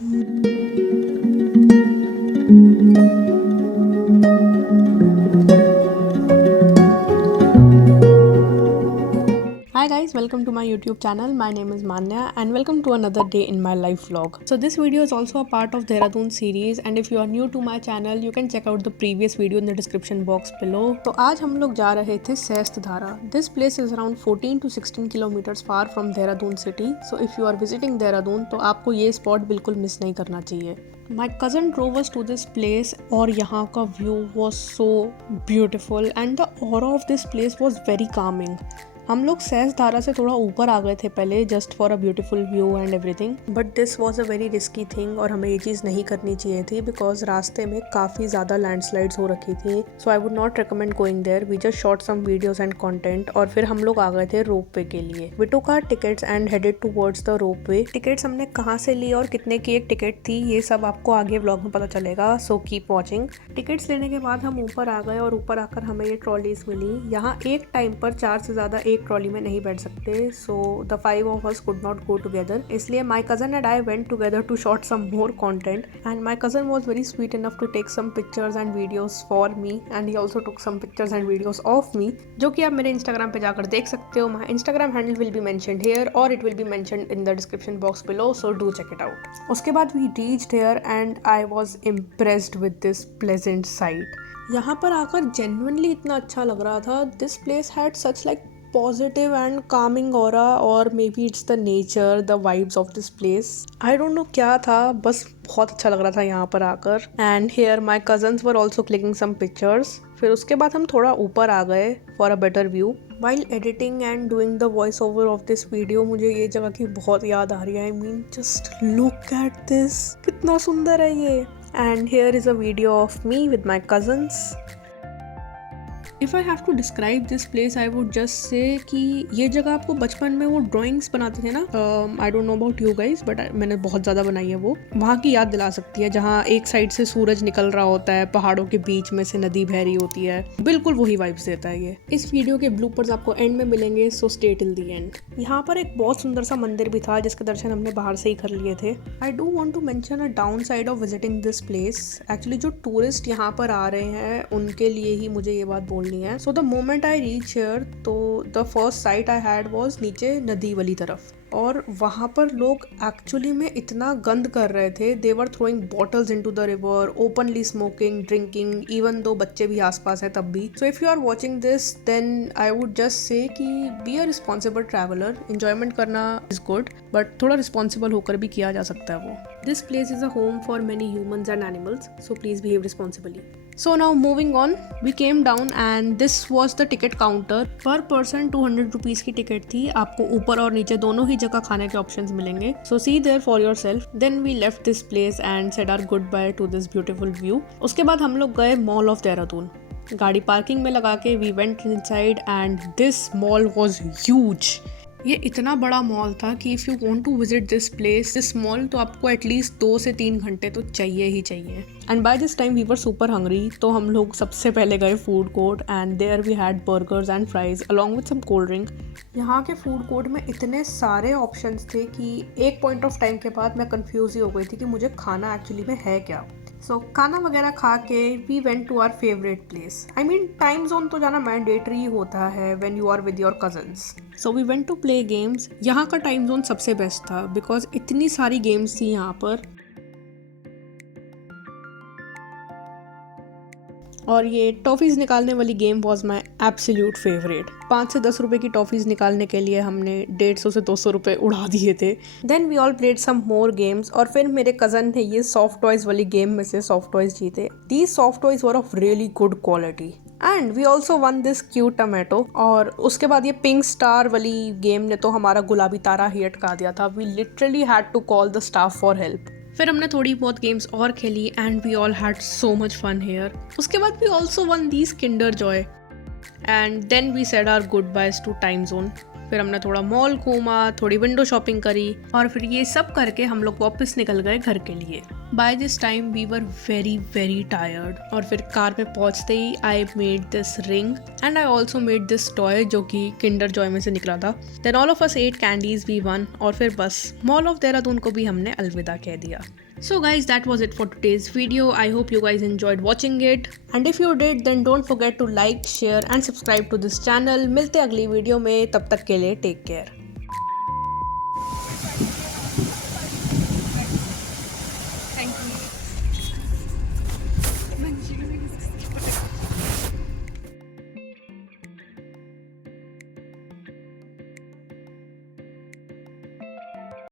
Hi guys, welcome to my YouTube channel. My name is Manya and welcome to another day in my life vlog. So this video is also a part of Dehradun series and if you are new to my channel, you can check out the previous video in the description box below. तो आज हम लोग जा रहे थे सहस्त्र धारा. This place is around 14 to 16 kilometers far from Dehradun city. So if you are visiting Dehradun, तो आपको ये spot बिल्कुल मिस नहीं करना चाहिए. My cousin drove us to this place और यहाँ का view was so beautiful and the aura of this place was very calming. हम लोग सहस्त्र धारा से थोड़ा ऊपर आ गए थे पहले just for a beautiful view and everything, but this was a very risky thing और हमें ये चीज़ नहीं करनी चाहिए थी बिकॉज रास्ते में काफ़ी ज़्यादा लैंडस्लाइड्स हो रखी थी. So I would not recommend going there. We just shot some videos and content और फिर हम लोग आ गए थे रोप वे के लिए. We took our tickets and headed towards the ropeway. Tickets हमने कहाँ से ली और कितने की एक टिकट थी ये सब आपको आगे व्लॉग में पता चलेगा, सो कीप वॉचिंग. टिकट्स लेने के बाद हम ऊपर आ गए और ऊपर आकर हमें ये ट्रॉलीज मिली. यहाँ एक टाइम पर 4 से ज़्यादा एक ट्रॉली में नहीं बैठ सकते, so the 5 of us could not go together. इसलिए my cousin and I went together to shot some more content and my cousin was very sweet enough to take some pictures and videos for me and he also took some pictures and videos of me, जो कि आप मेरे Instagram पे जाकर देख सकते हो. My Instagram handle will be mentioned here or it will be mentioned in the description box below, so do check it out. उसके बाद we reached here and I was impressed with this pleasant sight. यहाँ पर आकर genuinely इतना अच्छा लग रहा था. This place had such like positive and calming aura or maybe it's the nature, the vibes of this place. I don't know क्या था, बस बहुत अच्छा लग रहा था यहाँ पर आकर. And here my cousins were also clicking some pictures. फिर उसके बाद हम थोड़ा ऊपर आ गए for a better view. While editing and doing the voice over of this video, मुझे ये जगह की बहुत याद आ रही है. I mean just look at this. कितना सुंदर है ये. And here is a video of me with my cousins. If I have to describe this place, I would just say कि ये जगह आपको बचपन में वो ड्राइंग्स बनाते थे ना, I don't know about you guys, but मैंने बहुत ज़्यादा बनाई है वो, वहाँ की याद दिला सकती है. जहाँ एक साइड से सूरज निकल रहा होता है, पहाड़ों के बीच में से नदी बह रही होती है, बिल्कुल वही वाइब्स देता है ये. इस वीडियो के ब्लूपर्स आपको एंड में मिलेंगे, so stay till the end. यहाँ पर एक बहुत सुंदर सा मंदिर भी था जिसके दर्शन हमने बाहर से ही कर लिए थे. I do want to mention a downside of visiting this place. Actually जो टूरिस्ट यहाँ पर आ रहे हैं उनके लिए ही मुझे ये बात बोलनी है. So the moment I reach here, तो the first sight I had was नीचे नदी वाली तरफ और वहाँ पर लोग एक्चुअली में इतना गंद कर रहे थे. They were throwing bottles into the river, openly smoking, drinking, even दो बच्चे भी आसपास है तब भी. So if you are watching this then I would just say कि be a responsible traveller. Enjoyment करना इज गुड बट थोड़ा रिस्पॉन्सिबल होकर भी किया जा सकता है वो. This place is a home for many humans and animals, so please behave responsibly. So now moving on, we came down and this was the ticket counter. Per person 200 rupees की ticket थी. आपको ऊपर और नीचे दोनों ही जगह खाने के ऑप्शंस मिलेंगे. So see there for yourself. Then we left this place and said our goodbye to this beautiful view. उसके बाद हम लोग गए मॉल ऑफ देहरादून. गाड़ी पार्किंग में लगा के we went inside and this mall was huge. ये इतना बड़ा मॉल था कि if you want to visit this place, this mall, तो आपको एटलीस्ट 2 से 3 घंटे तो चाहिए ही चाहिए. And by this time we were super hungry, तो हम लोग सबसे पहले गए food court and there we had burgers and fries along with some cold drink. यहाँ के फूड कोर्ट में इतने सारे ऑप्शंस थे कि एक पॉइंट ऑफ टाइम के बाद मैं कंफ्यूज ही हो गई थी कि मुझे खाना एक्चुअली में है क्या. सो खाना वगैरह खा के we went to our favourite place. I mean time zone तो जाना मैंडेटरी होता है when you are with your cousins. So we went to play games. यहाँ का टाइम जोन सबसे बेस्ट था बिकॉज इतनी सारी गेम्स थी यहाँ पर. और ये टॉफ़ीज़ निकालने वाली game was my absolute favourite. 5 से 10 रुपए की टॉफ़ीज़ निकालने के लिए हमने 150 से 200 रुपए उड़ा दिए थे. Then we all played some more games और फिर मेरे कज़न ने ये सॉफ्ट टॉयज़ वाली गेम में से सॉफ्ट टॉयज़ जीते. These soft toys were of really good quality and we also won this cute tomato. और उसके बाद ये पिंक स्टार वाली गेम ने तो हमारा गुलाबी तारा ही अटका दिया था. We literally had to call the staff for help. फिर हमने थोड़ी बहुत गेम्स और खेली and we all had so much fun here. उसके बाद we also won these Kinder Joy and then we said our goodbyes to time zone. फिर हमने थोड़ा मॉल घूमा, थोड़ी विंडो शॉपिंग करी और फिर ये सब करके हम लोग वापस निकल गए घर के लिए. By this time we were very very tired और फिर कार में पहुंचते ही I made this ring and I also made this toy जो कि किंडर जॉय में से निकला था. Then all of us ate candies we won और फिर बस मॉल ऑफ देहरादून को भी हमने अलविदा कह दिया. So guys, that was it for today's video. I hope you guys enjoyed watching it. And if you did, then don't forget to like, share and subscribe to this channel. मिलते अगली video में, तब तक के लिए take care.